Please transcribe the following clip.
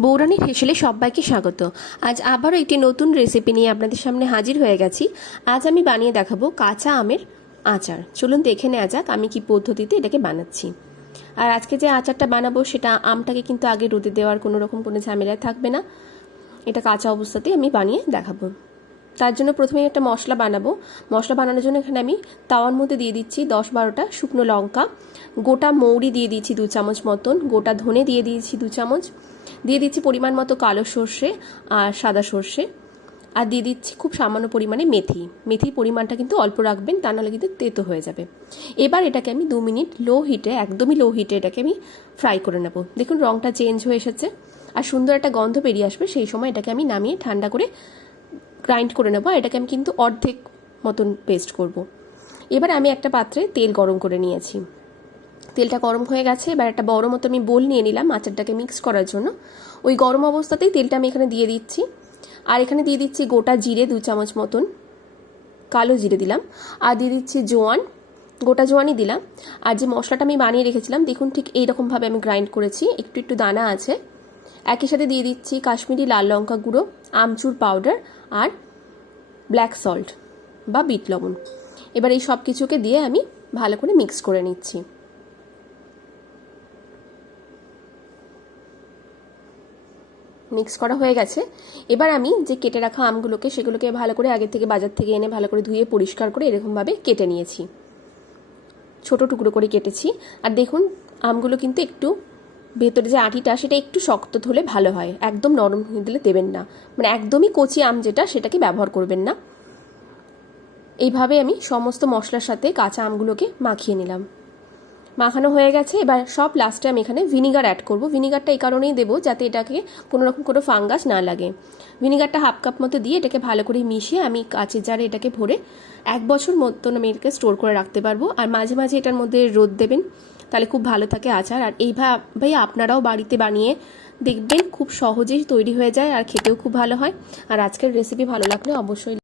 বৌরানীর হেসেলে সবাইকে স্বাগত। আজ আবারও একটি নতুন রেসিপি নিয়ে আপনাদের সামনে হাজির হয়ে গেছি। আজ আমি বানিয়ে দেখাবো কাঁচা আমের আচার। চলুন দেখে নেওয়া যাক আমি কি পদ্ধতিতে এটাকে বানাচ্ছি। আর আজকে যে আচারটা বানাবো সেটা আমটাকে কিন্তু আগে রোদে দেওয়ার কোনো ঝামেলা থাকবে না। এটা কাঁচা অবস্থাতেই আমি বানিয়ে দেখাবো। তার জন্য প্রথমে একটা মশলা বানাবো। মশলা বানানোর জন্য এখানে আমি তাওয়ার মধ্যে দিয়ে দিচ্ছি 10-12টা শুকনো লঙ্কা, গোটা মৌরি দিয়ে দিচ্ছি 2 চামচ মতন, গোটা ধনে দিয়ে দিয়েছি 2 চামচ, দিয়ে দিচ্ছি পরিমাণ মতো কালো সর্ষে আর সাদা সর্ষে, আর দিয়ে দিচ্ছি খুব সামান্য পরিমাণে মেথি। মেথির পরিমাণটা কিন্তু অল্প রাখবেন, তা নাহলে কিন্তু তেতো হয়ে যাবে। এবার এটাকে আমি 2 মিনিট একদমই লো হিটে এটাকে আমি ফ্রাই করে নেব। দেখুন রঙটা চেঞ্জ হয়ে এসেছে আর সুন্দর একটা গন্ধ বেরিয়ে আসবে। সেই সময় এটাকে আমি নামিয়ে ঠান্ডা করে গ্রাইন্ড করে নেব। এটাকে আমি কিন্তু অর্ধেক মতন পেস্ট করব। এবার আমি একটা পাত্রে তেল গরম করে নিয়েছি। তেলটা গরম হয়ে গেছে। এবার একটা বড় মতো আমি বোল নিয়ে নিলাম আচারটাকে মিক্স করার জন্য। ওই গরম অবস্থাতেই তেলটা আমি এখানে দিয়ে দিচ্ছি। আর এখানে দিয়ে দিচ্ছি গোটা জিরে 2 চামচ মতন, কালো জিরে দিলাম, আর দিয়ে দিচ্ছি জোয়ান, গোটা জোয়ানই দিলাম। আর যে মশলাটা আমি বানিয়ে রেখেছিলাম দেখুন ঠিক এইরকমভাবে আমি গ্রাইন্ড করেছি, একটু একটু দানা আছে। একই সাথে দিয়ে দিচ্ছি কাশ্মীরি লাল লঙ্কা গুঁড়ো, আমচুর পাউডার আর ব্ল্যাক সল্ট বা বিট লবণ। এবার এই সব কিছুকে দিয়ে আমি ভালো করে মিক্স করে নিচ্ছি। মিক্স করা হয়ে গেছে। এবার আমি যে কেটে রাখা আমগুলোকে সেগুলোকে ভালো করে আগে থেকে বাজার থেকে এনে ভালো করে ধুয়ে পরিষ্কার করে এরকমভাবে কেটে নিয়েছি, ছোট টুকরো করে কেটেছি। আর দেখুন আমগুলো কিন্তু একটু ভেতরে যে আঁটিটা সেটা একটু শক্ত হলে ভালো হয়, একদম নরম হয়ে দিলে দেবেন না, মানে একদমই কচি আম যেটা সেটাকে ব্যবহার করবেন না। এইভাবে আমি সমস্ত মশলার সাথে কাঁচা আমগুলোকে মাখিয়ে নিলাম। মাখানো হয়ে গেছে। এবার সব লাস্টে আমি এখানে ভিনিগার অ্যাড করব। ভিনিগারটা এই কারণেই দেবো যাতে এটাকে কোনো ফাঙ্গাস না লাগে। ভিনিগারটা 1/2 কাপ মতো দিয়ে এটাকে ভালো করে মিশিয়ে আমি কাঁচের জারে এটাকে ভরে 1 বছর মতন আমি এটাকে স্টোর করে রাখতে পারবো। আর মাঝে মাঝে এটার মধ্যে রোদ দেবেন, তাহলে খুব ভালো থাকে আচার। আর এইভাবে আপনারাও বাড়িতে বানিয়ে দেখবেন, খুব সহজেই তৈরি হয়ে যায় আর খেতেও খুব ভালো হয়। আর আজকের রেসিপি ভালো লাগলে অবশ্যই